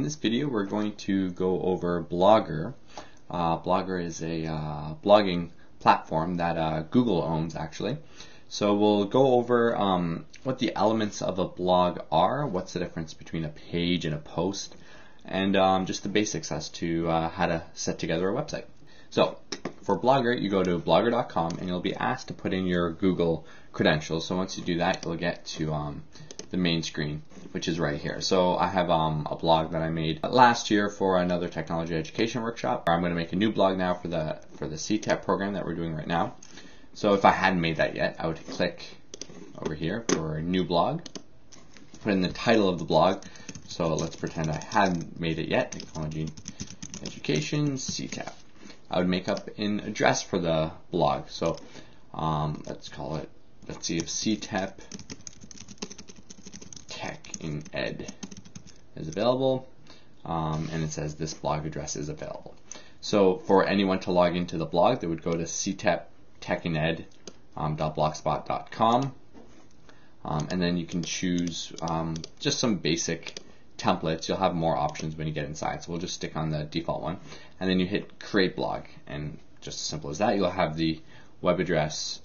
In this video, we're going to go over Blogger. Blogger is a blogging platform that Google owns, actually. So we'll go over what the elements of a blog are, what's the difference between a page and a post, and just the basics as to how to set together a website. So for Blogger, you go to blogger.com and you'll be asked to put in your Google credentials. So once you do that, you'll get to the main screen, which is right here. So I have a blog that I made last year for another technology education workshop. I'm going to make a new blog now for the CTEP program that we're doing right now. So if I hadn't made that yet, I would click over here for a new blog, put in the title of the blog. So let's pretend I hadn't made it yet, Technology Education CTEP. I would make up an address for the blog. So let's call it, let's see if CTEP Tech in Ed is available, and it says this blog address is available. So for anyone to log into the blog, they would go to cteptechined.blogspot.com, and then you can choose just some basic templates. You'll have more options when you get inside, so we'll just stick on the default one, and then you hit create blog, and just as simple as that, you'll have the web address,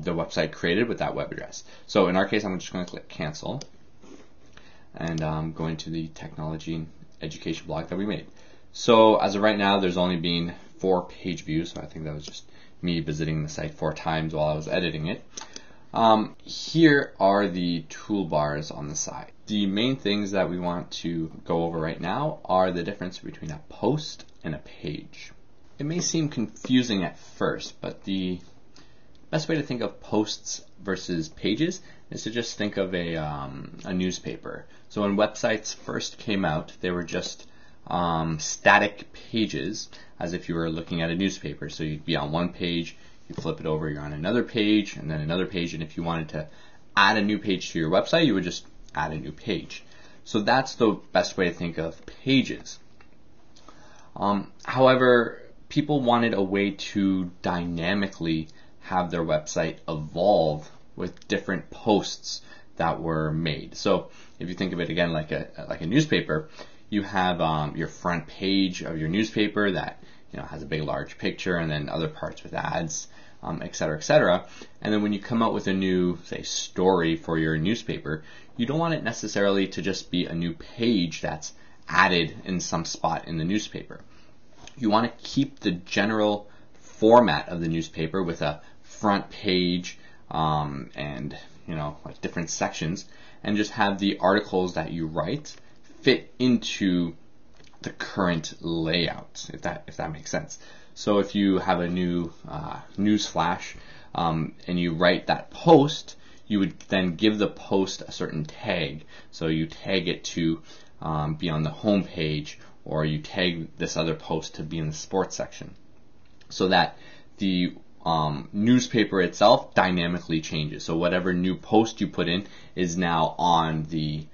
the website created with that web address. So in our case, I'm just going to click cancel, and go into the technology and education blog that we made. So as of right now, there's only been 4 page views, so I think that was just me visiting the site 4 times while I was editing it. Here are the toolbars on the side. The main things that we want to go over right now are the difference between a post and a page. It may seem confusing at first, but the best way to think of posts versus pages is to just think of a newspaper. So when websites first came out, they were just static pages, as if you were looking at a newspaper. So you'd be on one page, you flip it over, you're on another page, and then another page, and if you wanted to add a new page to your website, you would just add a new page. So that's the best way to think of pages. However, people wanted a way to dynamically have their website evolve with different posts that were made. So if you think of it again like a newspaper, you have your front page of your newspaper that has a big large picture, and then other parts with ads, etc., etc. And then when you come out with a new, say, story for your newspaper, you don't want it necessarily to just be a new page that's added in some spot in the newspaper. You want to keep the general format of the newspaper with a front page and like different sections, and just have the articles that you write fit into the current layout, if that makes sense. So if you have a new news flash and you write that post, you would then give the post a certain tag. So you tag it to be on the home page, or you tag this other post to be in the sports section, so that the newspaper itself dynamically changes. So whatever new post you put in is now on the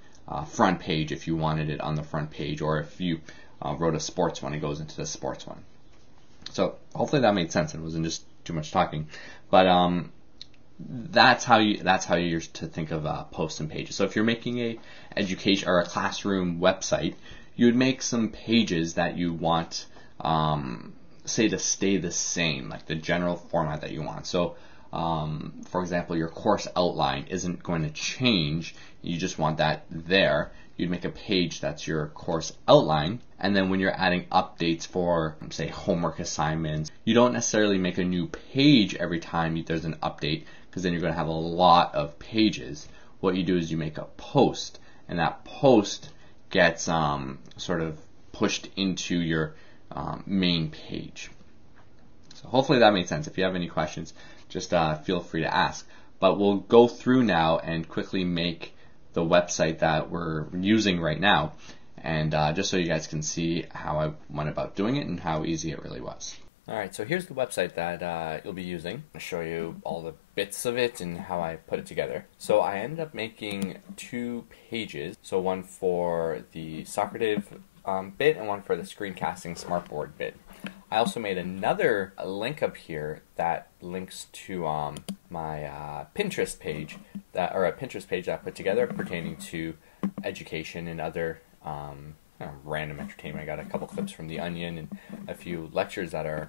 front page if you wanted it on the front page, or if you wrote a sports one, it goes into the sports one. So hopefully that made sense. It wasn't just too much talking, but that's how you're to think of posts and pages. So if you're making a education or a classroom website, you would make some pages that you want, say, to stay the same, like the general format that you want. So for example, your course outline isn't going to change. You just want that there. You'd make a page that's your course outline, and then when you're adding updates for, say, homework assignments, you don't necessarily make a new page every time there's an update, because then you're going to have a lot of pages. What you do is you make a post, and that post gets sort of pushed into your main page. So hopefully that made sense. If you have any questions, just feel free to ask. But we'll go through now and quickly make the website that we're using right now, and just so you guys can see how I went about doing it and how easy it really was. Alright, so here's the website that you'll be using. I'll show you all the bits of it and how I put it together. So I ended up making 2 pages, so one for the Socrative bit and one for the screencasting smartboard bit. I also made another link up here that links to my Pinterest page, or a Pinterest page that I put together pertaining to education and other random entertainment. I got a couple clips from The Onion and a few lectures that I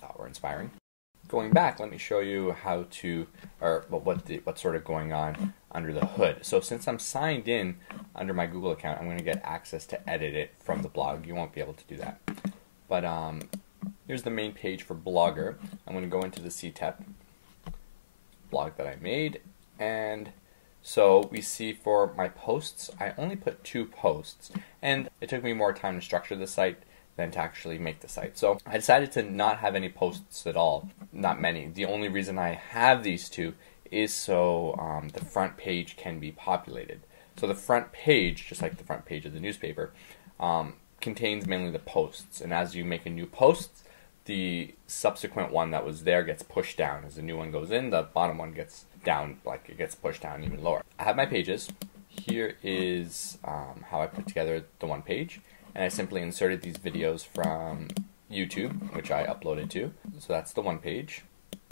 thought were inspiring. Going back, let me show you how to, or what's sort of going on under the hood. So since I'm signed in under my Google account, I'm going to get access to edit it from the blog. You won't be able to do that. But here's the main page for Blogger. I'm going to go into the CTEP blog that I made, and so we see for my posts, I only put 2 posts, and it took me more time to structure the site than to actually make the site. So I decided to not have any posts at all, not many. The only reason I have these 2 is so the front page can be populated. So the front page, just like the front page of the newspaper, contains mainly the posts, and as you make a new post, the subsequent one that was there gets pushed down. As the new one goes in, the bottom one gets down, like it gets pushed down even lower. I have my pages. Here is how I put together the one page, and I simply inserted these videos from YouTube, which I uploaded to. So that's the one page.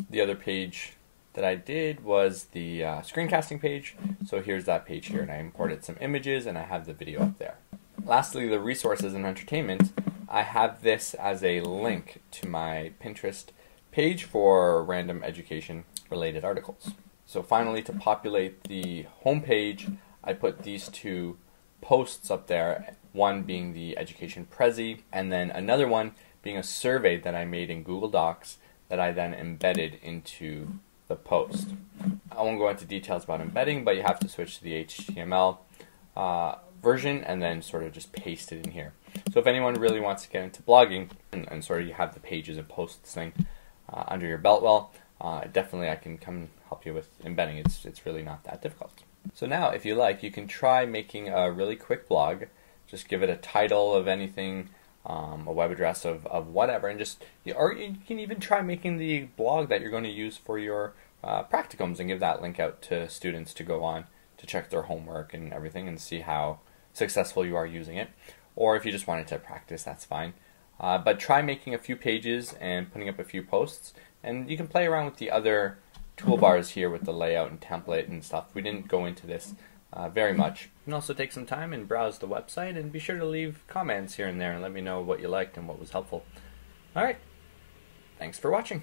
The other page that I did was the screencasting page. So here's that page here, and I imported some images, and I have the video up there. Lastly, the resources and entertainment. I have this as a link to my Pinterest page for random education related articles. So finally, to populate the home page, I put these 2 posts up there, one being the Education Prezi, and then another one being a survey that I made in Google Docs that I then embedded into the post. I won't go into details about embedding, but you have to switch to the HTML version and then sort of just paste it in here. So if anyone really wants to get into blogging and sort of you have the pages and posts thing under your belt, well, definitely I can come help you with embedding. It's really not that difficult. So now, if you like, you can try making a really quick blog. Just give it a title of anything, a web address of whatever, and or you can even try making the blog that you're going to use for your practicums and give that link out to students to go on to check their homework and everything and see how successful you are using it. Or if you just wanted to practice, that's fine. But try making a few pages and putting up a few posts, and you can play around with the other toolbars here with the layout and template and stuff. We didn't go into this very much. You can also take some time and browse the website, and be sure to leave comments here and there and let me know what you liked and what was helpful. Alright, thanks for watching.